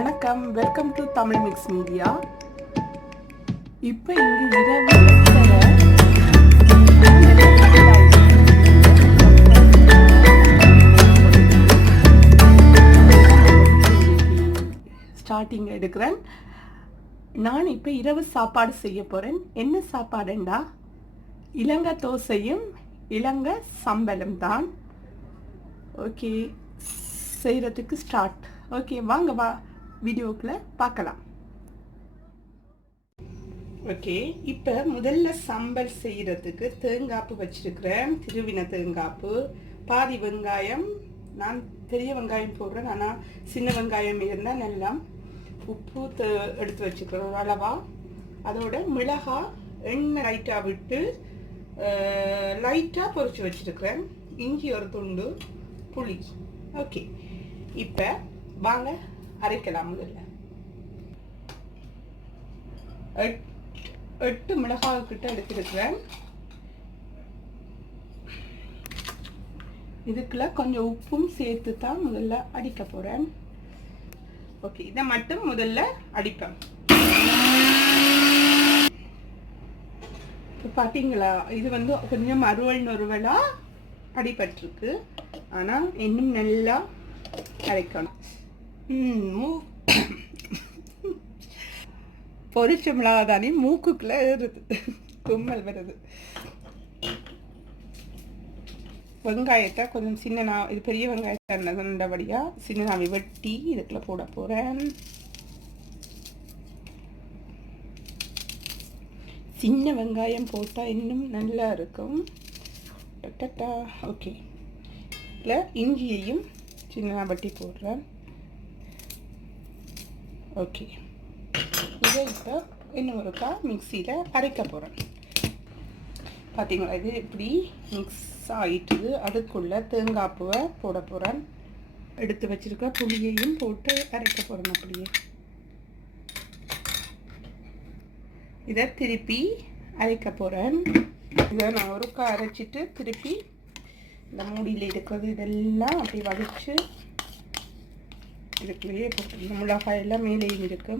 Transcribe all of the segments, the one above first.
வணக்கம், welcome to Tamil mix media. இப்போ இங்கே இரவு 8:30 ஸ்டார்டிங் எடுக்கிறேன். நான் இப்போ இரவு சாப்பாடு செய்ய போகிறேன். என்ன சாப்பாடுண்டா இலங்கை தோசையும் இலங்கை சம்பலும் தான். ஓகே, செய்கிறதுக்கு ஸ்டார்ட். ஓகே, வாங்க வீடியோக்குள்ள பார்க்கலாம். ஓகே, இப்போ முதல்ல சம்பல் செய்கிறதுக்கு தேங்காப்பு வச்சிருக்கிறேன். திருவின தேங்காப்பு, பாதி வெங்காயம். நான் பெரிய வெங்காயம் போடுறேன், ஆனால் சின்ன வெங்காயம் இருந்தால் நல்லா. உப்பு எடுத்து வச்சுக்கிறேன் ஒரு அளவா. அதோட மிளகாய் எண்ணெய் லைட்டாக விட்டு லைட்டாக பொரிச்சு வச்சிருக்கிறேன். இஞ்சி ஒரு துண்டு, புளி. ஓகே, இப்போ வாங்க அரைக்கலாம். முதல்ல 8 மிளகாய் கிட்ட எடுத்துருக்கிறேன். இதுக்குள்ள கொஞ்சம் உப்பும் சேர்த்து தான் முதல்ல அடிக்க போறேன். ஓகே, இதை மட்டும் முதல்ல அடிப்பேன். பார்த்தீங்களா, இது வந்து கொஞ்சம் நொறுவலா அடிபட்டிருக்கு. ஆனால் இன்னும் நல்லா அரைக்கணும். பொரிச்ச மிளகா தானே மூக்குக்குள்ள ஏறுது, தும்மல் வருது. வெங்காயத்தை கொஞ்சம் இது பெரிய வெங்காயத்தை நல்லபடியா சின்னதாவி வெட்டி இதுக்குள்ள போட போறேன். சின்ன வெங்காயம் போட்டால் இன்னும் நல்லா இருக்கும். ஓகே, இல்லை இஞ்சியையும் சின்னதாக வட்டி போடுறேன். ஓகே, இதை இப்போ இன்னும் ஒருக்கா மிக்சியில் அரைக்க போகிறேன். பார்த்தீங்களா, இது இப்படி மிக்ஸ் ஆகிட்டுது. அதுக்குள்ளே தேங்காய்ப்பூவை போட போகிறேன். எடுத்து வச்சுருக்க புளியையும் போட்டு அரைக்க போகிறேன். அப்படியே இதை திருப்பி அரைக்க போகிறேன். இதை நான் ஒருக்கா அரைச்சிட்டு திருப்பி இந்த மூடியில் இருக்கிறது இதெல்லாம் அப்படி வடித்து இதுக்குள்ளேயே போட்டு, மிளகாய் எல்லாம் மேலேயும் இருக்கு.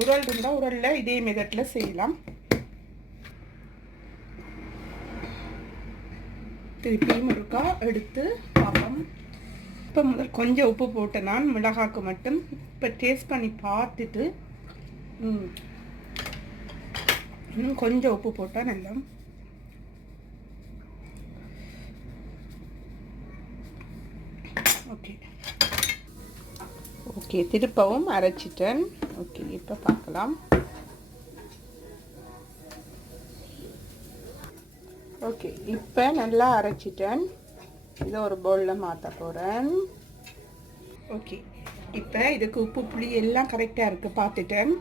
உரல் இருந்தால் உரலில் இதே மெதட்டில் செய்யலாம். திருப்பியும் ஒருக்கா எடுத்து பார்ப்போம். இப்போ முதல் கொஞ்சம் உப்பு போட்டேன் நான் மிளகாய்க்கு மட்டும். இப்போ டேஸ்ட் பண்ணி பார்த்துட்டு இன்னும் கொஞ்சம் உப்பு போட்டால் நல்லா. ஓகே ஓகே, திருப்பவும் அரைச்சிட்டேன். ஓகே, இப்போ பார்க்கலாம். ஓகே, இப்போ நல்லா அரைச்சிட்டேன். இதை ஒரு பவுலில் மாற்ற போகிறேன். ஓகே, இப்போ இதுக்கு உப்பு புளி எல்லாம் கரெக்டாக இருக்குது பார்த்துட்டேன்.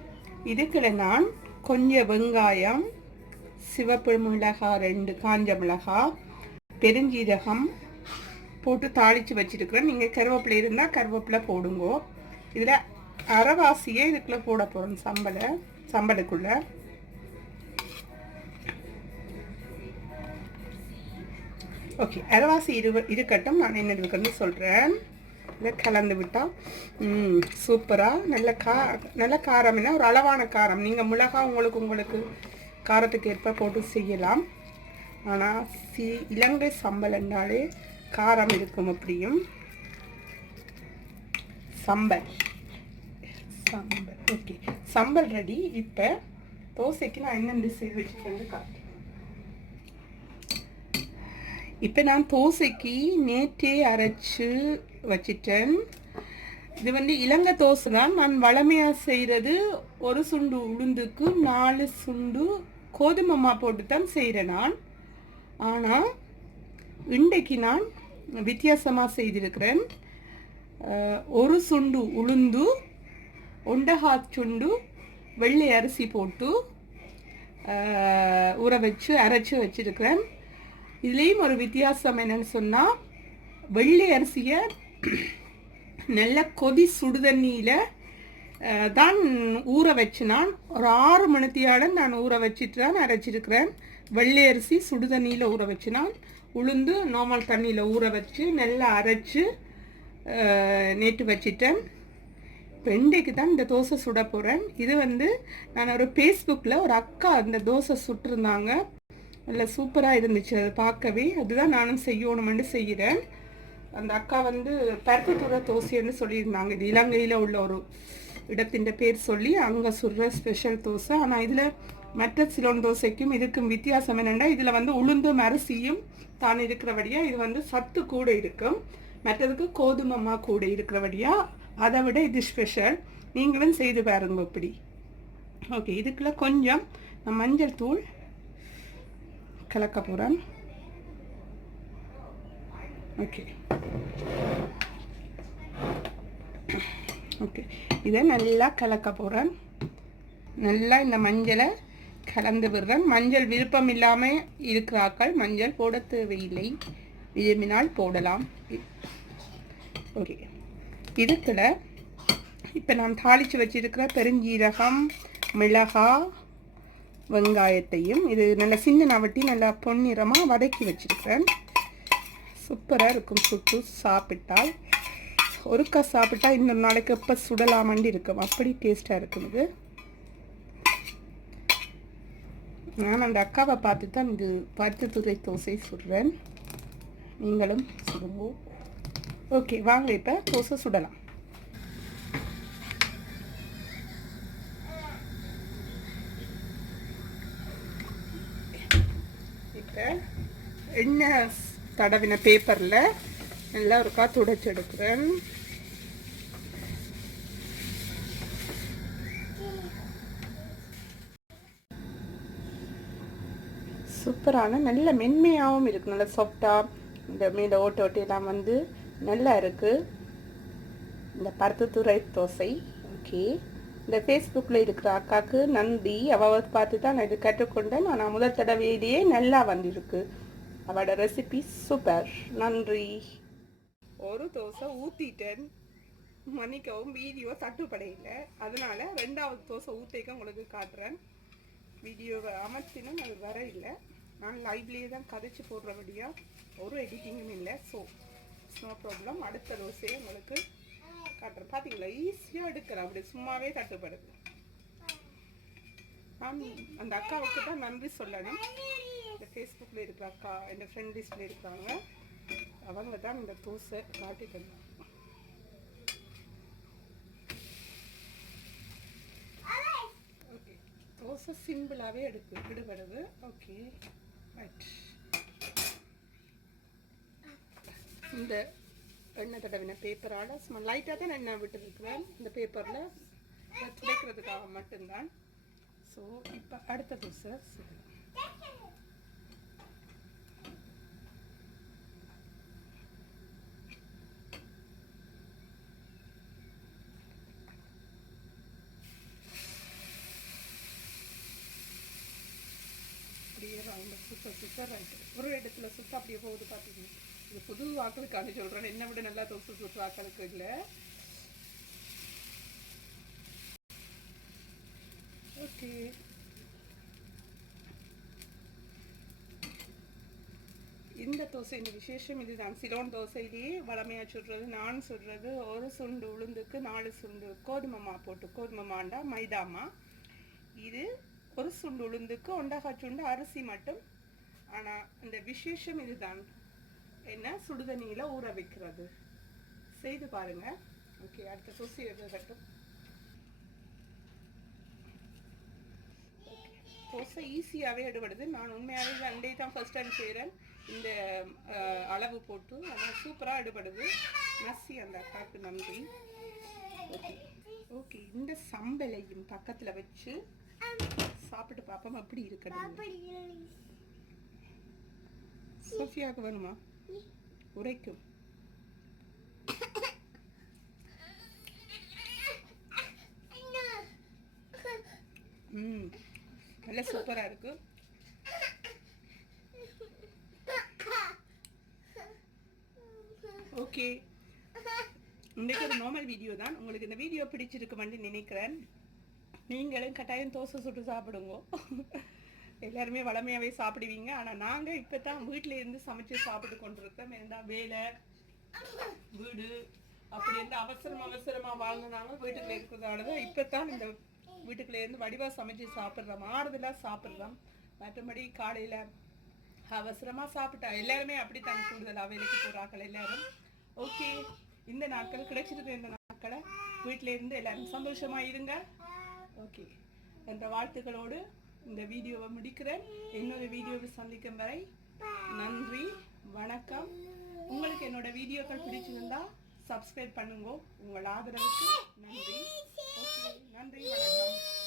இதுக்குள்ள நான் கொஞ்சம் வெங்காயம், சிவப்பு மிளகாய் 2 காஞ்ச மிளகாய், பெருஞ்சீரகம் போட்டு தாளித்து வச்சுருக்கிறேன். நீங்கள் கருவேப்பிலை இருந்தால் கருவேப்பிலை போடுங்க. இதில் அரைவாசியே இதுக்குள்ளே போட போகிறோம் சம்பலுக்குள்ளே. ஓகே, அரைவாசி இருக்கட்டும். நான் என்ன இருக்குன்னு சொல்கிறேன். இதை கலந்து விட்டால் சூப்பராக நல்ல காரம்னா ஒரு அளவான காரம். நீங்கள் மிளகா உங்களுக்கு காரத்துக்கு ஏற்ப போட்டு செய்யலாம். ஆனால் இலங்கை சம்பல் என்றாலே காரம் இருக்கும். அப்படியும் சம்பல். ஓகே, சம்பல் ரெடி. இப்போ தோசைக்கு நான் என்னென்ன செய்து வச்சுக்கேன்னு காட்டுறேன். இப்போ நான் தோசைக்கு நேற்றே அரைச்சி வச்சிட்டேன். இது வந்து இலங்கை தோசை தான். நான் வளமையாக செய்கிறது ஒரு சுண்டு உளுந்துக்கு 4 சுண்டு கோதுமை மா போட்டு தான் செய்கிறேன் நான். ஆனால் இன்றைக்கு நான் வித்தியாசமாக செய்திருக்கிறேன். ஒரு சுண்டு உளுந்து 1/2 சுண்டு வெள்ளை அரிசி போட்டு ஊற வச்சு அரைச்சி வச்சிருக்கிறேன். இதுலேயும் ஒரு வித்தியாசம் என்னன்னு சொன்னால், வெள்ளை அரிசியை நல்ல கொதி சுடுதண்ணியில் தான் ஊற வச்சு நான் ஒரு 6 மணித்தியாலும் நான் ஊற வச்சுட்டு தான் அரைச்சிருக்கிறேன். வெள்ளை அரிசி சுடுதண்ணியில் ஊற வச்சு நான் உளுந்து நார்மல் தண்ணியில் ஊற வச்சு நல்லா அரைச்சி நேற்று வச்சிட்டேன். இன்றைக்கு தான் இந்த தோசை சுட போகிறேன். இது வந்து நான் ஒரு ஃபேஸ்புக்கில் ஒரு அக்கா இந்த தோசை சுட்டிருந்தாங்க. நல்ல சூப்பராக இருந்துச்சு அதை பார்க்கவே. அதுதான் நானும் செய்யணுமென்று செய்கிறேன். அந்த அக்கா வந்து பருப்புத்துறை தோசைன்னு சொல்லியிருந்தாங்க. இது இலங்கையில் உள்ள ஒரு இடத்தின் பேர் சொல்லி அங்கே சுடுற ஸ்பெஷல் தோசை. ஆனால் இதில் மற்ற சிலோன் தோசைக்கும் இதுக்கும் வித்தியாசம் என்னென்னா, இதில் வந்து உளுந்தும் அரிசியும் தான் இருக்கிறபடியாக இது வந்து சத்து கூட இருக்கும். மற்றதுக்கு கோதுமை கூட இருக்கிறபடியாக அதை விட இது ஸ்பெஷல். நீங்களும் செய்து பாருங்க இப்படி. ஓகே, இதுக்குள்ள கொஞ்சம் மஞ்சள் தூள் கலக்க போகிறேன். ஓகே ஓகே, இதை நல்லா கலக்க போகிறேன். நல்லா இந்த மஞ்சளை கலந்து விடுறேன். மஞ்சள் விருப்பம் இல்லாமல் இருக்கிறாக்கள் மஞ்சள் போட தேவையில்லை, விரும்பினால் போடலாம். ஓகே, இதுக்குள்ள இப்போ நான் தாளித்து வச்சிருக்கிற பெருஞ்சீரகம், மிளகாய், வெங்காயத்தையும் இது நல்லா சின்ன நவட்டி நல்லா பொன்னிறமாக வதக்கி வச்சுருக்கேன். சூப்பராக இருக்கும் சுட்டு சாப்பிட்டால். ஒருக்கா சாப்பிட்டா இன்னொரு நாளைக்கு எப்போ சுடலாமண்டி இருக்கும், அப்படி டேஸ்ட்டாக இருக்கும் இது. நான் அந்த அக்காவை பார்த்து தான் இது பருப்புத்துறை தோசை சுடுவேன். நீங்களும் சுடுங்க. ஓகே, வாங்க இப்போ தோசை சுடலாம். இப்போ எண்ணெய் தடவின பேப்பரில் நல்லா ஒருக்கா துடைச்சி எடுக்கிறேன். சூப்பரான நல்ல மென்மையாகவும் இருக்குது, நல்ல சாஃப்டாக. இந்த மேலே ஓட்ட ஓட்டையெல்லாம் வந்து நல்லா இருக்குது இந்த பருப்புத்துறை தோசை. ஓகே, இந்த ஃபேஸ்புக்கில் இருக்கிற அக்காவுக்கு நன்றி. அவள் பார்த்து தான் நான் இது கற்றுக்கொண்டேன். நான் முதல் தடவையிலேயே நல்லா வந்திருக்கு. அவளோட ரெசிபி சூப்பர். நன்றி. ஒரு தோசை ஊற்றிட்டேன், மன்னிக்கவும் வீடியோ தட்டுப்படையில். அதனால ரெண்டாவது தோசை ஊற்றிக்க உங்களுக்கு காட்டுறேன். வீடியோவை அமர்த்தினும் அது வர இல்லை. நான் லைவ்லேயே தான் கதைச்சி போடுறபடியாக ஒரு எடிட்டிங்கும் இல்லை. So no problem. அடுத்த தோசையை உங்களுக்கு காட்டுறேன். பார்த்தீங்களா, ஈஸியாக எடுக்கிறேன், அப்படி சும்மாவே தட்டுப்படுது. நான் அந்த அக்காவுக்கு தான் நன்றி சொல்லணும். இந்த ஃபேஸ்புக்கில் இருக்கிற அக்கா என் ஃப்ரெண்ட் லிஸ்ட்டில் இருக்கிறாங்க. அவங்க தான் இந்த தோசை காட்டி தந்தாங்க. ஓகே, தோசை சிம்பிளாகவே விடுபடுது. Okay, right. இந்த எண்ணெய் தடவின பேப்பரால் சும்மா லைட்டாக தான் எண்ணெய் விட்டுருக்குறேன் இந்த பேப்பரில் துடைக்கிறதுக்காக மட்டும்தான். ஸோ இப்போ அடுத்த தோசை சுடலாம். அப்படியே வாங்க. Super right. ஒரு இடத்துல சுத்த அப்படியே போகுது. பார்த்தீங்கன்னா இது புது வாக்களுக்கான சொல்கிறேன், என்னை விட நல்லா தோசை சுற்று வாக்களுக்கு இல்லை. ஓகே, இந்த தோசை இந்த விசேஷம் இதுதான். சிலோன் தோசையிலேயே வளமையாக சுடுறது. நான் சுடுறது ஒரு சுண்டு உளுந்துக்கு 4 சுண்டு கோதுமை போட்டு, கோதுமை மாண்டா மைதாமா. இது ஒரு சுண்டு உளுந்துக்கு 1/2 சுண்டு அரிசி மட்டும். ஆனால் இந்த விசேஷம் இதுதான், என்ன சுடுதண்ணியில் ஊற வைக்கிறது. செய்து பாருங்க. ஓகே, அடுத்த தோசை எடுக்கட்டும். தோசை ஈஸியாகவே எடுபடுது. நான் உண்மையாகவே அண்டே தான் ஃபர்ஸ்ட் டைம் செய்கிறேன் இந்த அளவு போட்டு. ஆனால் சூப்பராக எடுபடுது. நசி அந்த அக்காவுக்கு நன்றி. ஓகே ஓகே, இந்த சம்பளையும் பக்கத்தில் வச்சு சாப்பிட்டு பார்ப்போம் எப்படி இருக்கணும். சோஃபியாவுக்கு வேணுமா? உரைக்கும். நல்ல சூப்பராக இருக்கு. ஓகே, இன்றைக்கு ஒரு நார்மல் வீடியோ தான். உங்களுக்கு இந்த வீடியோ பிடிச்சிருக்குமென்னு நினைக்கிறேன். நீங்களும் கட்டாயம் தோசை சுட்டு சாப்பிடுங்க. எல்லாருமே வளமையாகவே சாப்பிடுவீங்க. ஆனால் நாங்கள் இப்போ தான் வீட்டில் இருந்து சமைச்சு சாப்பிட்டு கொண்டிருக்கோம். ஏன்னா வேலை, வீடு, அப்படி இருந்து அவசரமா வாழ்ந்தாங்க. வீட்டுக்குள்ள இருக்கிறதால தான் இப்பதான் இந்த வீட்டுக்குள்ளே இருந்து வடிவா சமைச்சு சாப்பிட்றோம். ஆறுதலா சாப்பிட்றோம். மற்றபடி காலையில அவசரமா சாப்பிட்டா எல்லாருமே அப்படித்தான், கூடுதல் வேலைக்கு போறாக்கள் எல்லாரும். ஓகே, இந்த நாட்கள் கிடைச்சிருக்க இந்த நாட்களை வீட்டில இருந்து எல்லாரும் சந்தோஷமா இருங்க. ஓகே, என்ற வாழ்த்துக்களோடு இந்த வீடியோவை முடிக்கிறேன். இன்னொரு வீடியோவை சந்திக்கும் வரை நன்றி, வணக்கம். உங்களுக்கு என்னோட வீடியோக்கள் பிடிச்சிருந்தா சப்ஸ்கிரைப் பண்ணுங்க. உங்கள் ஆதரவுக்கு நன்றி. ஓகே, நன்றி, வணக்கம்.